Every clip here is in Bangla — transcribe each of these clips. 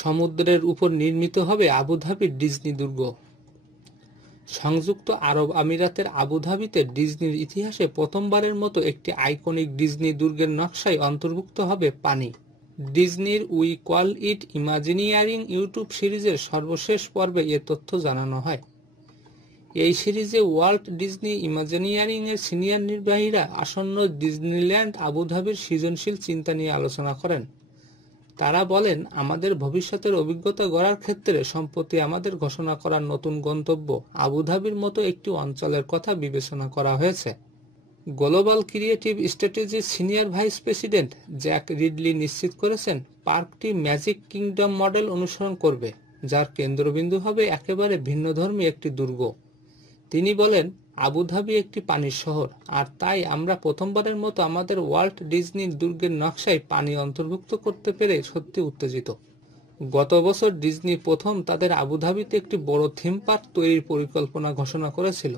সমুদ্রের উপর নির্মিত হবে আবুধাবির ডিজনি দুর্গ। সংযুক্ত আরব আমিরাতের আবুধাবিতে ডিজনির ইতিহাসে প্রথমবারের মতো একটি আইকনিক ডিজনি দুর্গের নকশায় অন্তর্ভুক্ত হবে পানি। ডিজনির উই কল ইট ইমাজিনিয়ারিং ইউটিউব সিরিজের সর্বশেষ পর্বে এ তথ্য জানানো হয়। এই সিরিজে ওয়াল্ট ডিজনি ইমাজিনিয়ারিং এর সিনিয়র নির্বাহীরা আসন্ন ডিজনিল্যান্ড আবুধাবির সৃজনশীল চিন্তা নিয়ে আলোচনা করেন। তারা বলেন, আমাদের ভবিষ্যতের অভিজ্ঞতা গড়ার ক্ষেত্রে সম্প্রতি আমাদের ঘোষণা করার নতুন গন্তব্য আবুধাবির মতো একটি অঞ্চলের কথা বিবেচনা করা হয়েছে। গ্লোবাল ক্রিয়েটিভ স্ট্র্যাটেজির senior vice president Jack Ridley নিশ্চিত করেছেন, পার্কটি ম্যাজিক কিংডম মডেল অনুসরণ করবে, যার কেন্দ্রবিন্দু হবে একেবারে ভিন্নধর্মী একটি দুর্গ। তিনি বলেন, আবুধাবি একটি পানির শহর, আর তাই আমরা প্রথমবারের মতো আমাদের ওয়াল্ট ডিজনি দুর্গের নকশায় পানি অন্তর্ভুক্ত করতে পেরে সত্যি উত্তেজিত। গত বছর ডিজনি প্রথম তাদের আবুধাবিতে একটি বড় থিম পার্ক তৈরির পরিকল্পনা ঘোষণা করেছিল।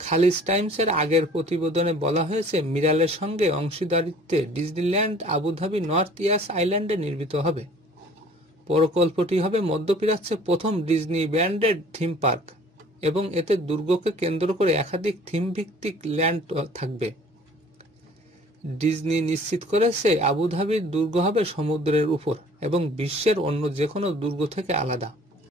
খালিজ টাইমসের আগের প্রতিবেদনে বলা হয়েছে, মিরালের সঙ্গে অংশীদারিত্বে ডিজনিল্যান্ড আবুধাবি নর্থ ইয়াস আইল্যান্ডে নির্মিত হবে। প্রকল্পটি হবে মধ্যপ্রাচ্যের প্রথম ডিজনি ব্র্যান্ডেড থিম পার্ক এবং এতে দুর্গকে কেন্দ্র করে একাধিক থিম ভিত্তিক ল্যান্ড থাকবে। ডিজনি নিশ্চিত করেছে, আবুধাবির দুর্গ হবে সমুদ্রের উপর এবং বিশ্বের অন্য যে কোনো দুর্গ থেকে আলাদা।